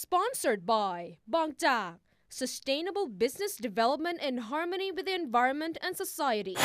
Sponsored by Bangtak, Sustainable Business Development in Harmony with the Environment and Society.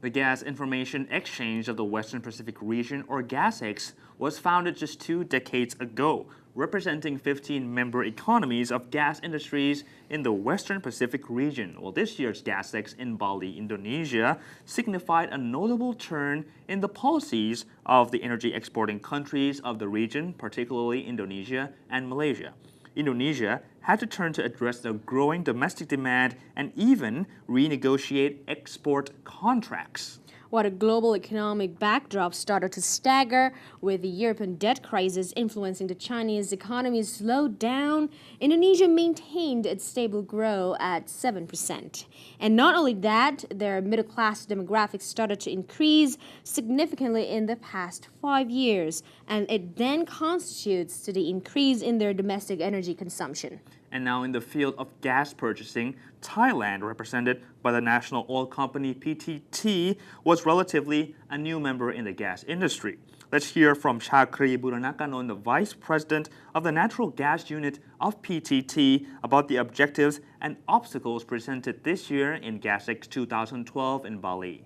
The Gas Information Exchange of the Western Pacific Region, or GASX, was founded just 2 decades ago, representing 15 member economies of gas industries in the Western Pacific region. Well, this year's GASX in Bali, Indonesia, signified a notable turn in the policies of the energy exporting countries of the region, particularly Indonesia and Malaysia. Indonesia had to turn to address the growing domestic demand and even renegotiate export contracts. While the global economic backdrop started to stagger, with the European debt crisis influencing the Chinese economy slowed down, Indonesia maintained its stable growth at 7%. And not only that, their middle-class demographics started to increase significantly in the past 5 years, and it then constitutes to the increase in their domestic energy consumption. And now in the field of gas purchasing, Thailand, represented by the national oil company PTT, was relatively a new member in the gas industry. Let's hear from Chakri Buranakanon, the Vice President of the Natural Gas Unit of PTT, about the objectives and obstacles presented this year in GasX 2012 in Bali.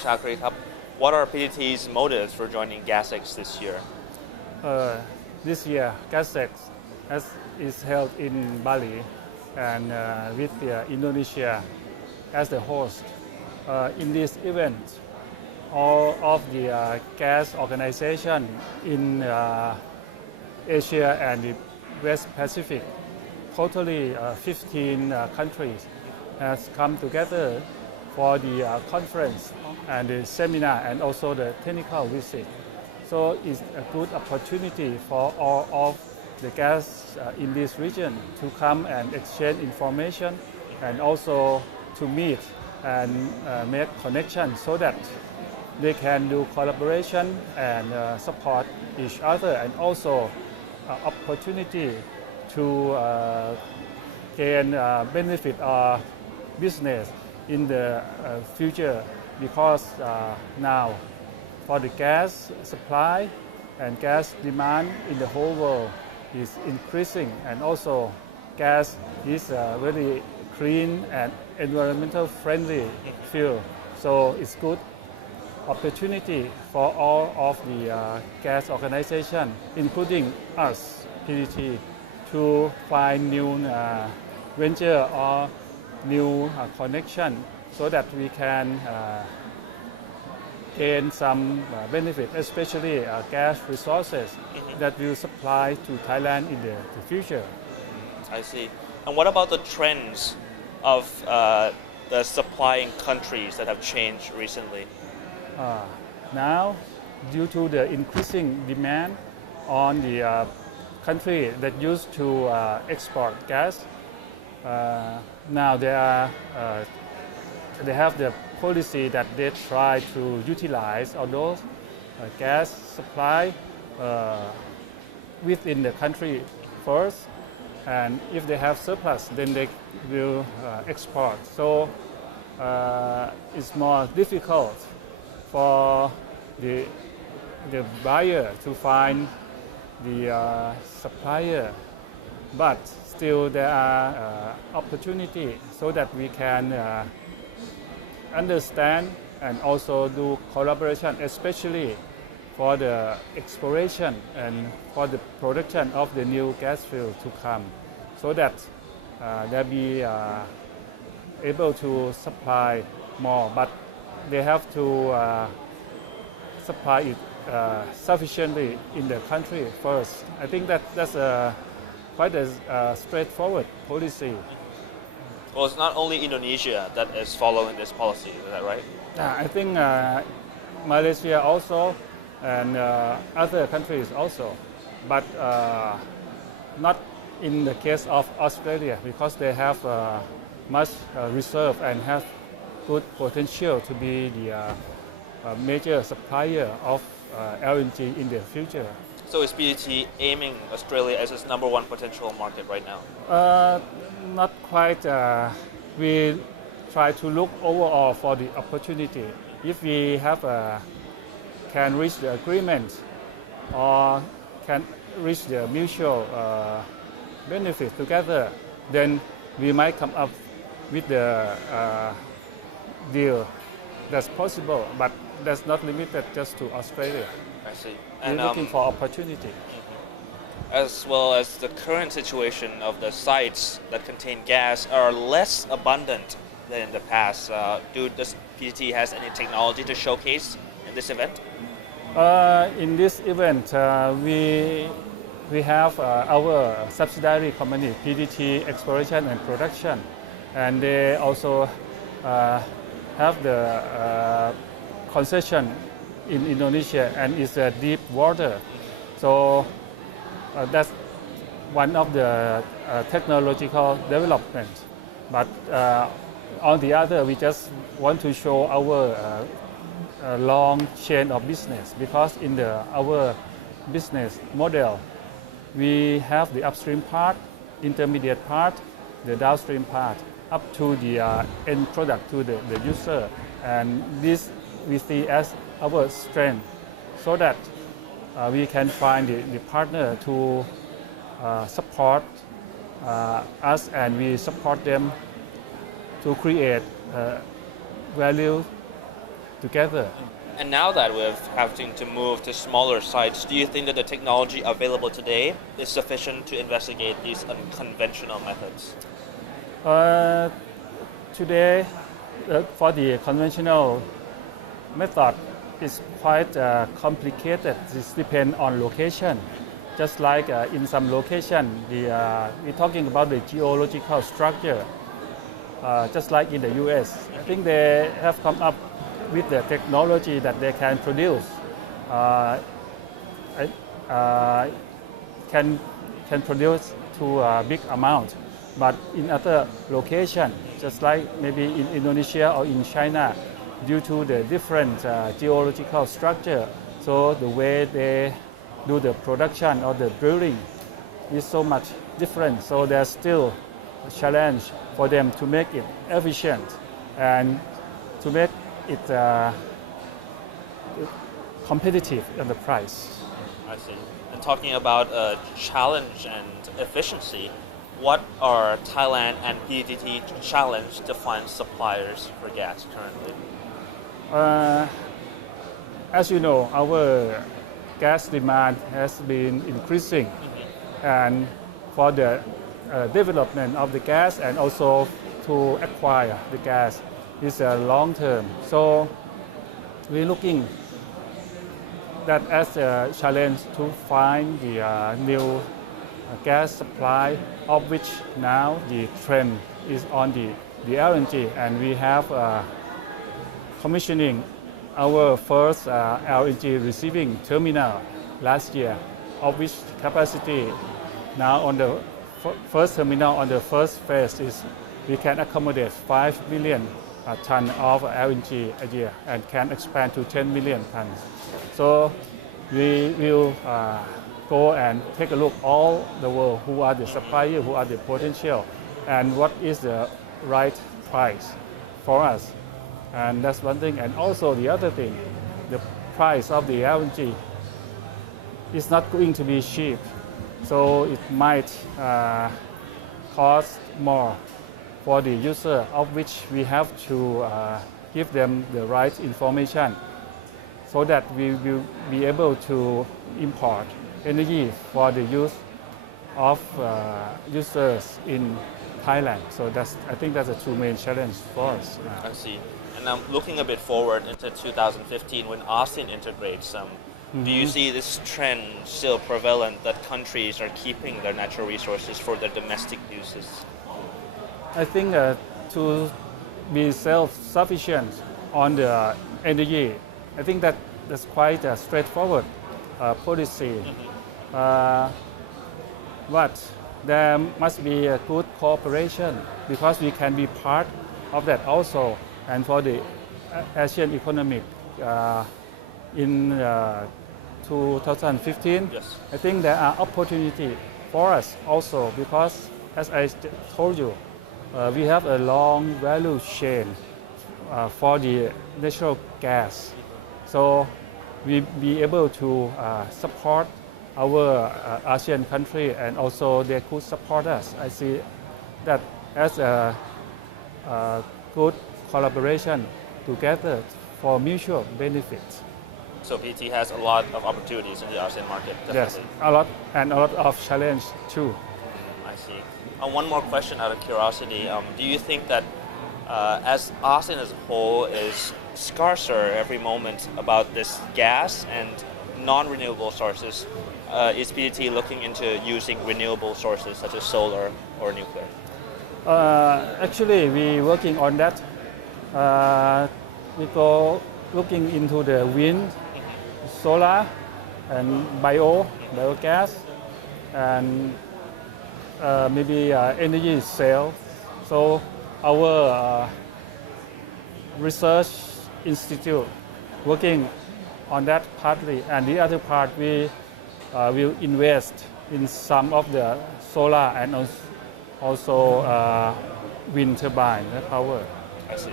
Chakri, what are PTT's motives for joining GasX this year? This year, GasX is held in Bali and with Indonesia as the host. In this event, all of the gas organizations in Asia and the West Pacific, totally 15 countries, has come together for the conference and the seminar and also the technical visit. So it's a good opportunity for all of the gas in this region to come and exchange information and also to meet and make connections so that they can do collaboration and support each other, and also opportunity to gain benefit our business in the future, because now for the gas supply and gas demand in the whole world is increasing, and also gas is a very clean and environmental friendly fuel. So it's good opportunity for all of the gas organization, including us, PTT, to find new venture or new connection so that we can gain some benefit, especially gas resources that will supply to Thailand in the future. I see. And what about the trends of the supplying countries that have changed recently? Now, due to the increasing demand on the country that used to export gas, now they have the policy that they try to utilize all those gas supply within the country first, and if they have surplus, then they will export. So it's more difficult for the buyer to find the supplier, but still there are opportunity so that we can understand and also do collaboration, especially for the exploration and for the production of the new gas field to come, so that they'll be able to supply more, but they have to supply it sufficiently in the country first. I think that's quite a straightforward policy. Well, it's not only Indonesia that is following this policy, is that right? I think Malaysia also, and other countries also, but not in the case of Australia, because they have much reserve and have good potential to be the major supplier of LNG in the future. So is PTT aiming Australia as its number one potential market right now? Not quite. We try to look overall for the opportunity. If we have can reach the agreement or can reach the mutual benefit together, then we might come up with the deal that's possible, but that's not limited just to Australia. I see. We're And looking for opportunity. as well as the current situation of the sites that contain gas are less abundant than in the past. Does PTT has any technology to showcase in this event? In this event, we have our subsidiary company, PTT Exploration and Production, and they also have the concession in Indonesia, and it's a deep water. So that's one of the technological development. But on the other, we just want to show our long chain of business, because in our business model, we have the upstream part, intermediate part, the downstream part, up to the end product to the user. And this we see as our strength, so that we can find the partner to support us, and we support them to create value together. And now that we're having to move to smaller sites, do you think that the technology available today is sufficient to investigate these unconventional methods? Today, for the conventional method, it's quite complicated. It depends on location. Just like in some location, we're talking about the geological structure. Just like in the US, I think they have come up with the technology that they can produce, can produce to a big amount. But in other location, just like maybe in Indonesia or in China, due to the different geological structure, so the way they do the production or the drilling is so much different. So there's still a challenge for them to make it efficient and to make it competitive in the price. I see. And talking about challenge and efficiency, what are Thailand and PTT challenge to find suppliers for gas currently? As you know, our gas demand has been increasing, and for the development of the gas and also to acquire the gas is a long term. So we're looking that as a challenge to find the new gas supply, of which now the trend is on the LNG, and we have commissioning our first LNG receiving terminal last year, of which capacity now on the first terminal on the first phase is we can accommodate 5 million ton of LNG a year and can expand to 10 million tons. So we will go and take a look all the world, who are the suppliers, who are the potential, and what is the right price for us. And that's one thing. And also the other thing, the price of the LNG is not going to be cheap. So it might cost more for the user, of which we have to give them the right information so that we will be able to import energy for the use of users in Thailand. So I think that's the two main challenges for us. I see. And I'm looking a bit forward into 2015 when ASEAN integrates. Do you see this trend still prevalent that countries are keeping their natural resources for their domestic uses? I think to be self-sufficient on the energy, I think that's quite a straightforward policy. But there must be a good cooperation, because we can be part of that also. And for the Asian economic in 2015, Yes. I think there are opportunities for us also, because as I told you, we have a long value chain for the natural gas. So we be able to support our ASEAN country, and also they could support us. I see that as a good collaboration together for mutual benefit. So PET has a lot of opportunities in the ASEAN market, Yes, definitely. a lot and a lot of challenge too. I see. One more question out of curiosity. Do you think that as ASEAN as a whole is scarcer every moment about this gas and non-renewable sources, is PET looking into using renewable sources such as solar or nuclear? Actually, we working on that. We go looking into the wind, solar, and biogas, and maybe energy cell. So our research institute working on that partly, and the other part we will invest in some of the solar and also wind turbine power. I see.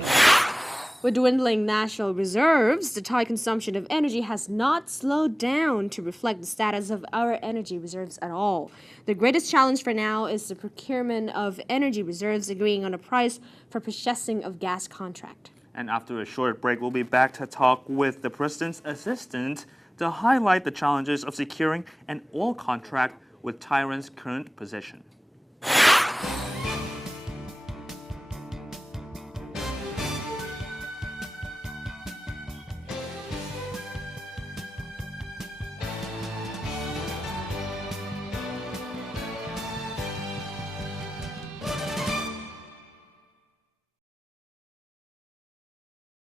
With dwindling national reserves, the Thai consumption of energy has not slowed down to reflect the status of our energy reserves at all. The greatest challenge for now is the procurement of energy reserves, agreeing on a price for purchasing of gas contract. And after a short break, we'll be back to talk with the president's assistant to highlight the challenges of securing an oil contract with Thailand's current position.